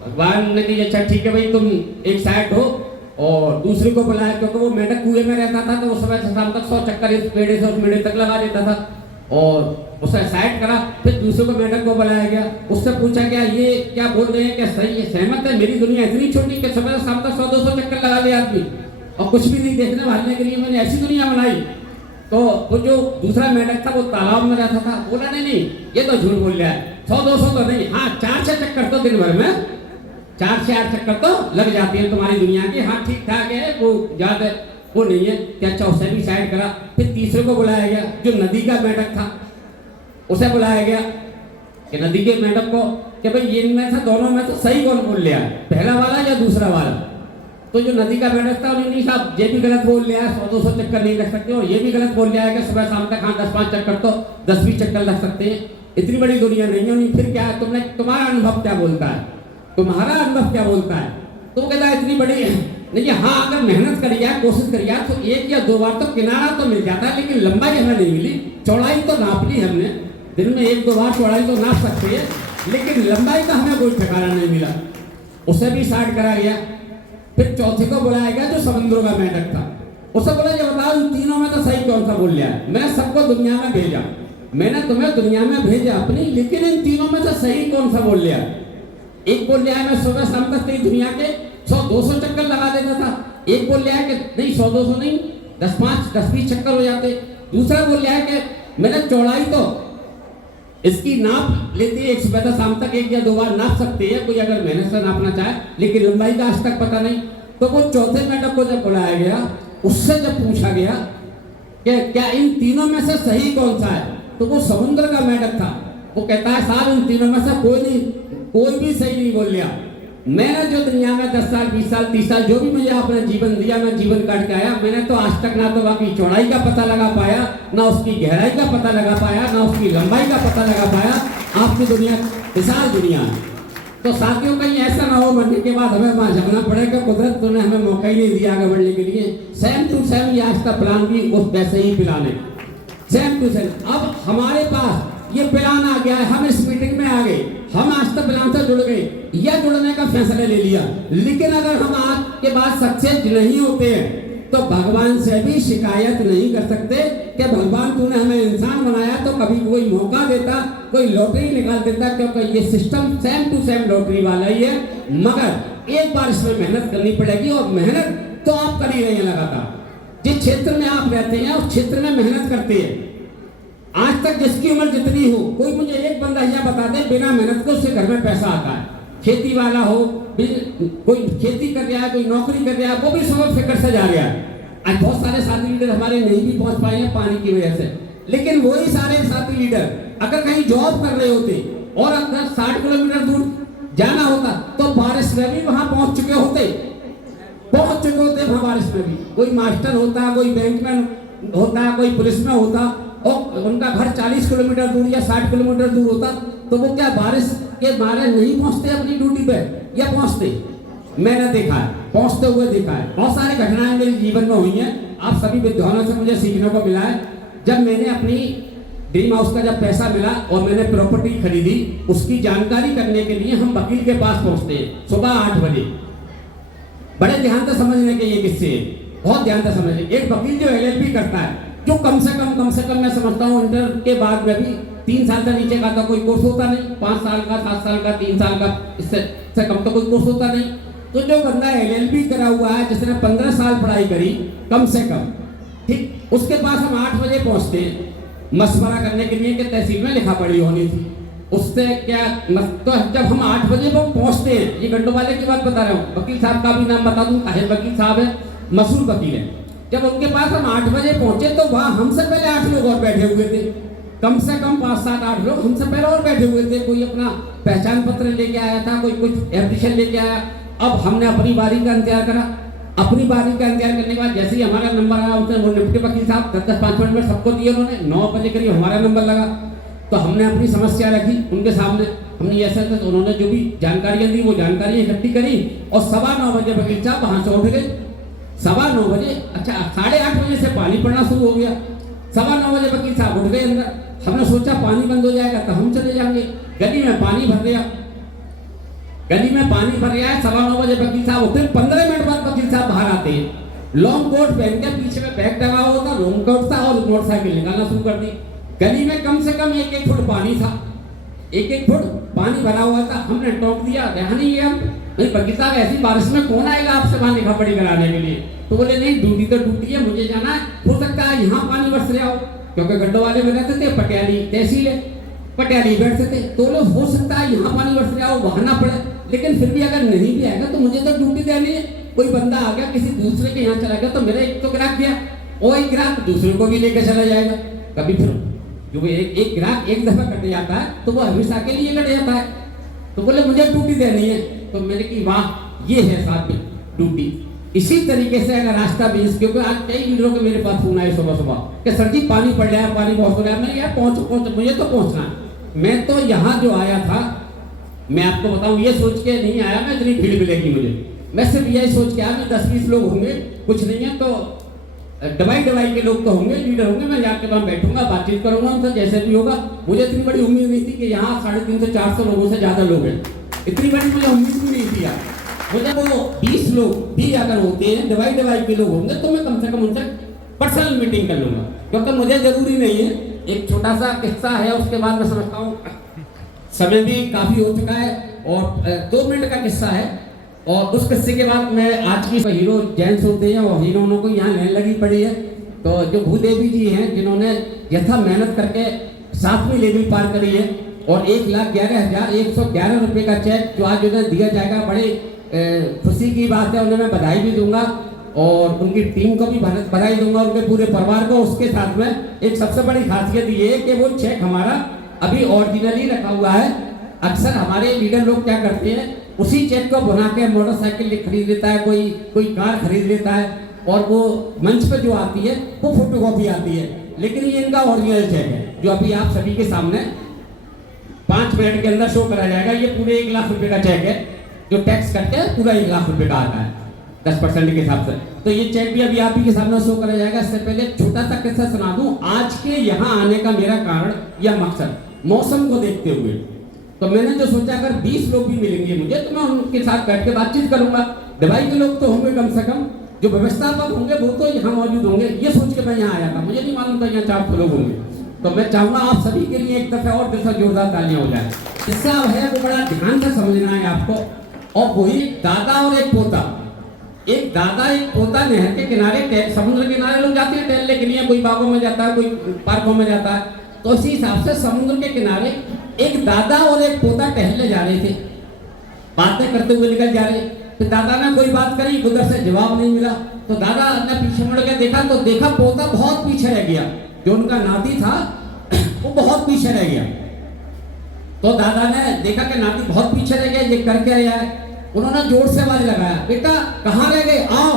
भगवान ने कहा अच्छा ठीक है भाई तुम एक साइड हो। और दूसरे को बुलाया क्योंकि वो मेंढक कुएं में रहता था तो वो सुबह से शाम तक 100 चक्कर इस पेड़े से उस मेड़े तक लगा देता था और उसे साइड करा। फिर दूसरे को मेंढक को बुलाया गया, उससे पूछा गया ये क्या बोल रहे हैं, क्या सही है, सहमत है, मेरी दुनिया इतनी छोटी कि सुबह से शाम तक 100-200 चक्कर लगा ले आदमी और कुछ भी नहीं देखने वालने के लिए मैंने ऐसी दुनिया बनाई। तो वो जो दूसरा मेंढक था वो तालाब में रहता था, बोला नहीं ये तो झूठ बोल रहा है, 100-200 तो नहीं, हाँ 4-6 चक्कर तो दिन भर में 4 से 8 चक्कर तो लग जाती है तुम्हारी दुनिया की, हाँ ठीक ठाक है, वो ज्यादा वो नहीं है। क्या अच्छा उसे भी साइड करा। फिर तीसरे को बुलाया गया जो नदी का मेंढक था, उसे बुलाया गया कि नदी के मेंढक को कि भाई ये में था दोनों में तो सही कौन बोल लिया, पहला वाला या दूसरा वाला। तो जो नदी का मेंढक था उन्होंने साहब ये भी गलत बोल लिया है, 100-200 चक्कर नहीं लग सकते, और ये भी गलत बोल लिया है कि सुबह शाम तक हाँ 10-5 चक्कर तो 10-20 चक्कर लग सकते हैं, इतनी बड़ी दुनिया नहीं है। फिर क्या है, तुमने तुम्हारा अनुभव क्या बोलता है, तुम्हारा अनुभव क्या बोलता है। तो वो कहता है इतनी बड़ी देखिए हाँ अगर मेहनत करिए कोशिश करिए तो 1 या 2 बार तो किनारा तो मिल जाता है, लेकिन लंबाई हमें नहीं मिली। चौड़ाई तो नाप ली हमने, दिन में 1-2 बार चौड़ाई तो नाप सकते हैं, लेकिन लंबाई का हमें कोई ठिकाना नहीं मिला। उसे भी साइड करा गया। फिर चौथे को बुलाया गया जो समुद्रों का मेंढक था, उसे बोला ये बताओ इन तीनों में तो सही कौन सा बोल लिया है, मैं सबको दुनिया में भेजा, मैंने तुम्हें दुनिया में भेजा अपनी, लेकिन इन तीनों में से सही कौन सा बोल लिया। एक बोल लिया है मैं सुबह शाम तक तेरी दुनिया के 100-200 चक्कर लगा देता था, एक बोल लिया है कि नहीं 100-200 नहीं 10-5 10-20 चक्कर हो जाते, दूसरा बोल लिया है कि मैंने चौड़ाई तो इसकी नाप लेती है 165 शाम तक 1 या 2 बार नाप सकती है कोई अगर मेहनत से नापना चाहे, लेकिन लंबाई का आज तक पता नहीं। तो वो चौथे मेंढक को जब बुलाया गया, उससे जब पूछा गया कि क्या इन तीनों में से सही कौन सा है, तो वो समुद्र का मेंढक था। वो कहता है साहब इन तीनों में से कोई भी सही नहीं बोल लिया। मैंने जो दुनिया में 10 साल 20 साल 30 साल जो भी मुझे आपने जीवन दिया, मैं जीवन काट के आया, मैंने तो आज तक ना तो बाकी चौड़ाई का पता लगा पाया, ना उसकी गहराई का पता लगा पाया, ना उसकी लंबाई का पता लगा पाया। आपकी दुनिया विशाल दुनिया है। तो साथियों कहीं ऐसा ना हो मरने के बाद हमें वहां झगड़ना पड़ेगा, कुदरत तूने हमें मौका ही नहीं दिया आगे बढ़ने के लिए। सेम टू सेम ये आज का प्लान भी उस वैसे ही प्लान है, सेम टू सेम। अब हमारे पास ये प्लान आ गया है, हम इस मीटिंग में आ गए, हम आज तक प्लान से जुड़ गए, यह जुड़ने का फैसला ले लिया। लेकिन अगर हम आज के बाद सक्सेस नहीं होते हैं तो भगवान से भी शिकायत नहीं कर सकते कि भगवान तूने हमें इंसान बनाया तो कभी कोई मौका देता, कोई लॉटरी निकाल देता, क्योंकि ये system same to same lottery वाला ही है। मगर एक बार इसमें मेहनत करनी पड़ेगी, और मेहनत तो आप कर ही रहे हैं लगातार। जिस क्षेत्र में आप रहते हैं उस क्षेत्र में मेहनत करते हैं। आज तक जिसकी उम्र जितनी हो, कोई मुझे एक बंदा यह बता दे बिना मेहनत के उसके घर में पैसा आता है। खेती वाला हो, कोई खेती कर रहा है, कोई नौकरी कर रहा है, वो भी सब फिक्र से जा रहा है। आज बहुत सारे साथी लीडर हमारे नहीं भी पहुंच पाए हैं पानी की वजह से, लेकिन वही सारे साथी लीडर अगर कहीं जॉब कर रहे होते और अगर 60 किलोमीटर दूर जाना होता तो बारिश में भी वहां पहुंच चुके होते वहां बारिश में भी। कोई मास्टर होता, कोई बैंकमैन होता, कोई पुलिस में होता, और उनका घर 40 किलोमीटर दूर या 60 किलोमीटर दूर होता, तो वो क्या बारिश के मारे नहीं पहुंचते अपनी ड्यूटी पे, या पहुंचते? मैंने देखा है, पहुंचते हुए देखा है। बहुत सारी घटनाएं मेरे जीवन में हुई हैं, आप सभी विद्वानों से मुझे सीखने को मिला है। जब मैंने अपनी ड्रीम हाउस का जब पैसा मिला और मैंने प्रॉपर्टी खरीदी, उसकी जानकारी करने के लिए हम वकील के पास पहुंचते हैं सुबह 8 बजे। बड़े ध्यान से समझने के ये किस्से हैं, बहुत ध्यान से समझने। एक वकील जो LLB करता है, जो कम से कम मैं समझता हूँ इंटर के बाद में भी 3 साल से नीचे का तो कोई कोर्स होता नहीं, 5 साल का, 7 साल का, 3 साल का, इससे कम तो कोई कोर्स होता नहीं। तो जो बंदा LLB करा हुआ है, जिसने 15 साल पढ़ाई करी कम से कम, ठीक, उसके पास हम 8 बजे पहुंचते हैं मशवरा करने के लिए कि तहसील में लिखा पढ़ी होनी थी। उससे क्या तो जब हम 8 बजे वो पहुंचते हैं, ये गंडो वाले की बात बता रहा हूँ, वकील साहब का भी नाम बता दूं, ताहिर वकील साहब है, मशहूर वकील है। जब उनके पास हम 8 बजे पहुंचे तो वहां हमसे पहले 8 लोग और बैठे हुए थे, कम से कम 5 7 8 लोग हमसे पहले और बैठे हुए थे। कोई अपना पहचान पत्र लेके आया था, कोई कुछ एप्लीकेशन लेके आया। अब हमने अपनी बारी का इंतजार करा। अपनी बारी का इंतजार करने के बाद जैसे ही हमारा नंबर आया, उनसे वो निपटे वकील साहब 10-5 मिनट में सबको दिए उन्होंने। 9 बजे करीब हमारा नंबर लगा तो हमने अपनी समस्या रखी उनके सामने। हमने ऐसा था तो उन्होंने जो भी जानकारियां दी वो जानकारी इकट्ठी करी और 9:15 बजे वकील साहब वहां से उठ गए। 9:15 बजे, अच्छा 8:30 बजे से पानी पड़ना शुरू हो गया। 9:15 बजे वकील साहब उठ गए अंदर। हमने सोचा पानी बंद हो जाएगा तो हम चले जाएंगे। गली में पानी भर गया, गली में पानी भर गया है। 9:15 बजे वकील साहब उठे। 15 मिनट बाद वकील साहब बाहर आते हैं, लॉन्ग कोट पहन के, पीछे में बैग टंगा हुआ था, लॉन्ग कोट था और मोटरसाइकिल निकालना शुरू कर दी। गली में कम से कम 1-1 फुट पानी था, 1-1 फुट पानी भरा हुआ था। हमने टोक दिया, रहा नहीं है हम, नहीं वकील साहब ऐसी बारिश में कौन आएगा आपसे वहां लिखा पढ़ी कराने के लिए। तो बोले नहीं, ड्यूटी तो ड्यूटी है, मुझे जाना है। हो सकता है यहाँ पानी बरस रहा हो, क्योंकि गड्ढों वाले में रहते थे, पटियाली तहसील है, पटियाली बैठते थे, तो लोग हो सकता है यहाँ पानी बरस रहा हो, वहां ना पड़े। लेकिन फिर भी अगर नहीं भी आएगा तो मुझे तो ड्यूटी देनी है। कोई बंदा आ गया किसी दूसरे के यहाँ चला गया तो मेरा एक तो ग्राहक गया, और एक ग्राहक दूसरे को भी लेकर चला जाएगा। कभी फिर जो एक ग्राहक एक दफा कट जाता है तो वो हमेशा के लिए कट जाता है। तो बोले मुझे ड्यूटी देनी है। तो मैंने की वाह, ये है साथ में ड्यूटी। इसी तरीके से अगर रास्ता भी, क्योंकि आज कई लीडरों के मेरे पास फोन आए सुबह सुबह कि सर जी पानी पड़ रहा है, पानी बहुत हो रहा है। मैं यार पहुंच मुझे तो पहुंचना है। मैं तो यहाँ जो आया था, मैं आपको बताऊं, ये सोच के नहीं आया मैं इतनी भीड़ मिलेगी मुझे। मैं सिर्फ यही सोच के आया मैं 10-20 लोग होंगे, कुछ नहीं है तो दवाई के लोग तो होंगे, लीडर होंगे। मैं जाके वहाँ बैठूंगा, बातचीत करूंगा उनसे जैसे भी होगा। मुझे इतनी बड़ी उम्मीद नहीं थी कि यहाँ 350-400 लोगों से ज्यादा लोग हैं, इतनी बड़ी मुझे उम्मीद भी नहीं थी यार। मुझे वो 20 लोग भी अगर होते हैं, दवाई के लोग होंगे, तो मैं कम से कम उनसे पर्सनल मीटिंग कर लूंगा, क्योंकि मुझे जरूरी नहीं है। एक छोटा सा किस्सा है, उसके बाद मैं समझता हूँ समय भी काफी हो चुका है, और 2 मिनट का किस्सा है। और उस किस्से के बाद मैं आज की हीरो जेंट्स होते हैं और हीरोइनों को यहाँ लेने लगी पड़ी है। तो जो भूदेवी जी हैं, जिन्होंने यथा मेहनत करके 7वीं लेवल पार करी है और 1,11,111 रुपए का चेक जो आज उन्हें दिया जाएगा, बड़े खुशी की बात है। उन्हें मैं बधाई भी दूंगा और उनकी टीम को भी बधाई दूंगा, उनके पूरे परिवार को। उसके साथ में एक सबसे बड़ी खासियत ये है कि वो चेक हमारा अभी ओरिजिनली रखा हुआ है। अक्सर हमारे लीडर लोग क्या करते हैं, उसी चेक को बना के मोटरसाइकिल खरीद लेता है, कोई कार खरीद लेता है और वो मंच पे जो आती है वो फोटोकॉपी आती है। लेकिन ये इनका ओरिजिनल चेक है जो अभी आप सभी के सामने 5 मिनट के अंदर शो करा जाएगा। ये पूरे 1 लाख रुपए का चेक है जो टैक्स करके पूरा 1 लाख रुपए का आता है 10% के हिसाब से। तो ये चेक भी अभी आप ही के सामने शो करा जाएगा। इससे पहले छोटा सा किस्सा सुना दूं। आज के यहाँ आने का मेरा कारण या मकसद मौसम को देखते हुए, तो मैंने जो सोचा अगर 20 लोग भी मिलेंगे मुझे तो मैं उनके साथ बैठ के बातचीत करूंगा। दवाई के लोग तो होंगे कम से कम, जो व्यवस्थापक होंगे वो तो यहाँ मौजूद होंगे। ये सोच के मैं यहाँ आया था, मुझे नहीं मालूम था यहाँ 400 लोग होंगे। तो मैं चाहूंगा आप सभी के लिए एक दफा और जैसा जोरदार तालियां हो जाए। किस्सा है वो बड़ा ध्यान से समझना है आपको। और वही दादा और एक पोता, एक दादा एक पोता नहर के किनारे, समुद्र के किनारे लोग जाते हैं टहलने के लिए, कोई बागों में जाता है, कोई पार्कों में जाता है। तो इसी हिसाब से समुद्र के किनारे एक दादा और एक पोता टहलने जा रहे थे, बातें करते हुए निकल जा रहे। फिर दादा ने कोई बात करी, उधर से जवाब नहीं मिला। तो दादा ने पीछे मुड़ के देखा तो देखा पोता बहुत पीछे रह गया, जो उनका नाती था वो बहुत पीछे रह गया। तो दादा ने देखा कि नाती बहुत पीछे रह गया, ये कर क्या रहा है। उन्होंने जोर से आवाज लगाया, बेटा कहाँ रह गए, आओ,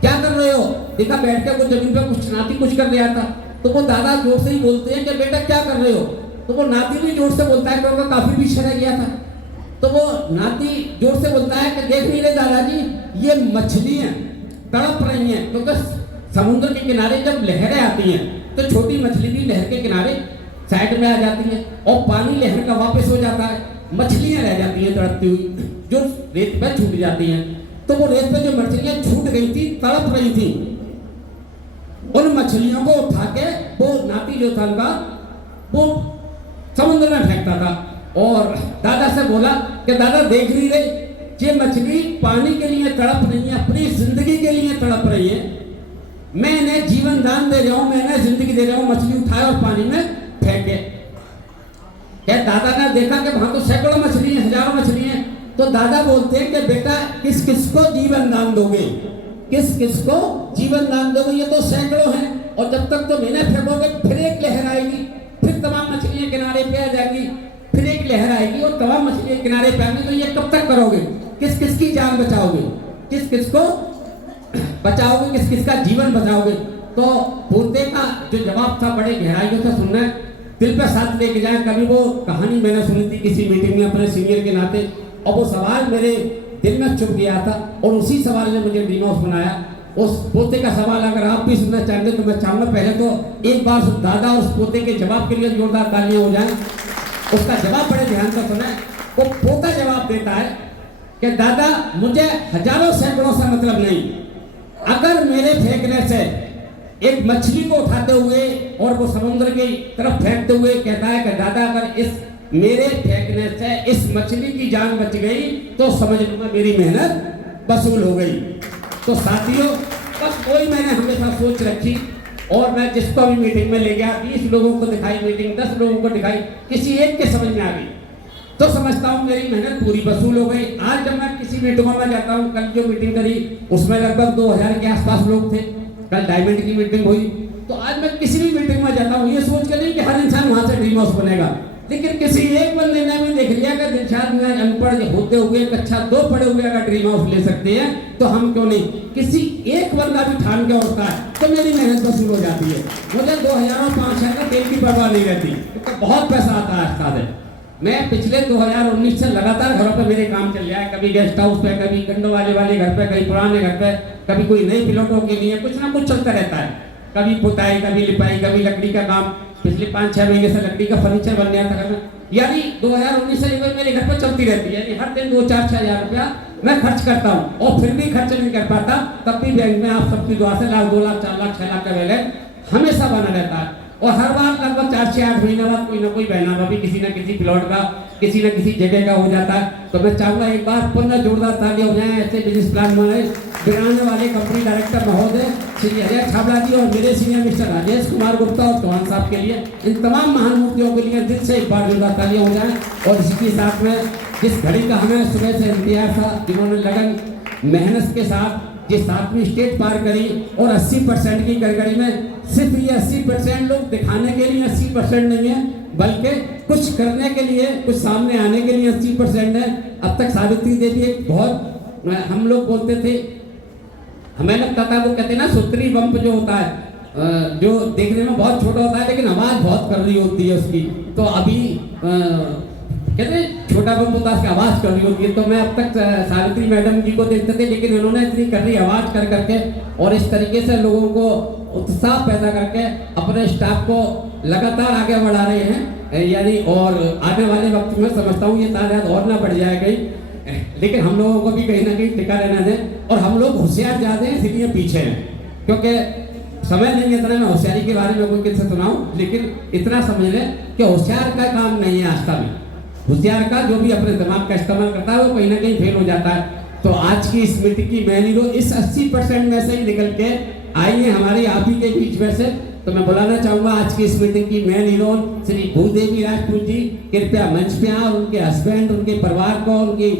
क्या कर रहे हो। देखा बैठ के वो जमीन पे कुछ नाती कुछ कर रहा था। तो वो दादा जोर से ही बोलते हैं कि बेटा क्या कर रहे हो। तो वो नाती भी जोर से बोलता है क्योंकि काफी पीछे रह गया था। तो वो नाती जोर से बोलता है कि देख नहीं रहे दादाजी, ये मछलियां तड़प रही हैं, क्योंकि समुद्र के किनारे जब लहरें आती हैं तो छोटी मछली भी लहर के किनारे साइड में आ जाती है और पानी लहर का वापस हो जाता है, मछलियां रह जाती हैं तड़पती हुई, जो रेत पे छूट जाती हैं। तो वो रेत पे जो मछलियां छूट गई थी, तड़प रही थी, उन मछलियों को उठा के वो नाती जो था उनका वो समुद्र में फेंकता था। और दादा से बोला कि दादा देख नहीं रहे, ये मछली पानी के लिए तड़प रही है, अपनी जिंदगी के लिए तड़प रही है। मैं इन्हें जीवन दान दे रहा हूं, मैं इन्हें जिंदगी दे रहा हूं। मछली उठाए और पानी में फेंके। क्या दादा ने देखा कि वहां तो सैकड़ों मछली हैं, हजारों मछली हैं। तो दादा बोलते हैं कि बेटा किस किस को जीवन दान दोगे, किस किस को जीवन दान दोगे, ये तो सैकड़ों हैं और जब तक तुम इन्हें फेंकोगे फिर एक लहर आएगी, फिर तमाम मछलियां किनारे पे आ जाएगी, फिर एक लहर आएगी और तमाम मछलियां किनारे पे आएंगी। तो ये कब तक करोगे, किस किस की जान बचाओगे, किस किस को बचाओगे, किस किस का जीवन बचाओगे। तो पोते का जो जवाब था बड़े गहराइयों से सुनना है, दिल पे साथ लेके जाए। कभी वो कहानी मैंने सुनी थी किसी मीटिंग में अपने सीनियर के नाते, और वो सवाल मेरे दिल में चुप गया था और उसी सवाल ने मुझे ड्रीमहाउस बनाया। उस पोते का सवाल अगर आप भी सुनना चाहते तो मैं चाहूंगा पहले तो एक बार उस दादा और उस पोते के जवाब के लिए जोरदार तालियां हो जाएं। उसका जवाब बड़े ध्यान से सुना। वो पोता जवाब देता है कि दादा मुझे हजारों सैकड़ों से मतलब नहीं, अगर मेरे फेंकने से एक मछली को उठाते हुए और वो समुद्र की तरफ फेंकते हुए कहता है कि दादा अगर इस मेरे फेंकने से इस मछली की जान बच गई तो समझ लूंगा मेरी मेहनत वसूल हो गई। तो साथियों बस वही मैंने हमेशा सोच रखी और मैं जिसको भी मीटिंग में ले गया, 20 लोगों को दिखाई मीटिंग, 10 लोगों को दिखाई, किसी एक के समझ में आ गई तो समझता हूँ मेरी मेहनत पूरी वसूल हो गई। आज जब मैं किसी मीटिंगों में जाता हूँ, कल जो मीटिंग करी उसमें लगभग 2000 के आसपास लोग थे, कल डायमंड की मीटिंग हुई। तो आज मैं किसी भी मीटिंग में जाता हूँ ये सोच के नहीं कि हर इंसान वहां से ड्रीम हाउस बनेगा, लेकिन किसी एक बंदे ने भी देख लिया कि दिलशाद में अनपढ़ होते हुए कक्षा 2 पढ़े हुए अगर ड्रीम हाउस ले सकते हैं तो हम क्यों नहीं। किसी एक बंदा भी ठान के उठता है तो मेरी मेहनत वसूल हो जाती है। मुझे 2000 और 5000 का तेल की परवाह नहीं रहती, तो बहुत पैसा आता है साथ। मैं पिछले 2019 से लगातार घरों पे मेरे काम चल रहा है, कभी गेस्ट हाउस पे, कभी गंडो वाले घर पे, कभी पुराने घर पे, कभी कोई नई प्लॉटों के लिए कुछ ना कुछ चलता रहता है। कभी पुताई, कभी लिपाई, कभी लकड़ी का काम। पिछले 5-6 महीने से लकड़ी का फर्नीचर बन गया था। यानी 2019 से लेकर मेरे घर पर चलती रहती है, यानी हर दिन 2-4-6 हज़ार रुपया मैं खर्च करता हूँ और फिर भी खर्च नहीं कर पाता। तब भी बैंक में आप सबकी दुआ से लाख, 2 लाख, 4 लाख, 6 लाख का बैलेंस हमेशा बना रहता है। और हर बार लगभग 4 से 8 महीने बाद कोई ना कोई बहना भाभी किसी न किसी प्लॉट का किसी न किसी जगह का हो जाता है। तो मैं चाहूँगा एक बार पुनः जोरदार ताली हो जाए ऐसे बिजनेस प्लान बनाए बनाने वाले कंपनी डायरेक्टर महोदय श्री अजय छाबड़ा जी और मेरे सीनियर मिस्टर राजेश कुमार गुप्ता और चौहान साहब के लिए, इन तमाम महान मूर्तियों के लिए दिल से एक बार जोरदार तालियां हो जाए। और इसी के साथ में जिस घड़ी का हमें सुबह से इंतजार था, जिन्होंने लगन मेहनत के साथ जिस 7वीं स्टेज पार करी और 80% की गड़गड़ी में सिर्फ ये 80% लोग दिखाने के लिए 80% नहीं है, बल्कि कुछ करने के लिए, कुछ सामने आने के लिए 80% है। अब तक सावित्री देवी एक बहुत, हम लोग बोलते थे, हमें लगता था वो कहते हैं ना सुतरी बम्प जो होता है जो देखने में बहुत छोटा होता है लेकिन आवाज़ बहुत कर रही होती है उसकी। तो अभी कहते हैं छोटा बम्प होता है उसकी आवाज़ कर रही होती है। तो मैं अब तक सावित्री मैडम जी को देखते थे, लेकिन इन्होंने इतनी कर रही आवाज़ कर करके और इस तरीके से लोगों को उत्साह पैदा करके अपने स्टाफ को लगातार आगे बढ़ा रहे हैं। यानी और आने वाले वक्त में समझता हूँ ये तादाद और ना बढ़ जाएगी, लेकिन हम लोगों को भी कहीं ना कहीं टिका रहना दें। और हम लोग होशियार ज़्यादा हैं इसलिए पीछे हैं, क्योंकि समय नहीं है इतना मैं होशियारी के बारे में कोई किससे सुनाऊं, लेकिन इतना समझ लें कि होशियार का काम नहीं है आज का भी। होशियार का जो भी अपने दिमाग का इस्तेमाल करता है वो कहीं ना कहीं फेल हो जाता है। तो आज की इस मीटिंग की मेन हीरो इस 80% में से ही निकल के आई है हमारे आप ही के बीच में से। तो मैं बुलाना चाहूँगा आज की इस मीटिंग की मेन हीरो श्री भूदेवी राजपूत जी, कृपया मंच पे आए। उनके हस्बैंड, उनके परिवार को, उनकी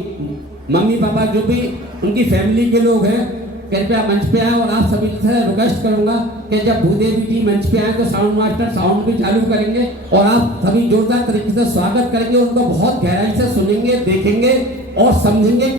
मम्मी पापा जो भी उनकी फैमिली के लोग हैं, कृपया मंच पे आए। और आप सभी से रिक्वेस्ट करूंगा कि जब भूदेवी जी मंच पे आए तो साउंड मास्टर साउंड भी चालू करेंगे और आप सभी जोरदार तरीके से स्वागत करेंगे, उनको बहुत गहराई से सुनेंगे, देखेंगे और समझेंगे।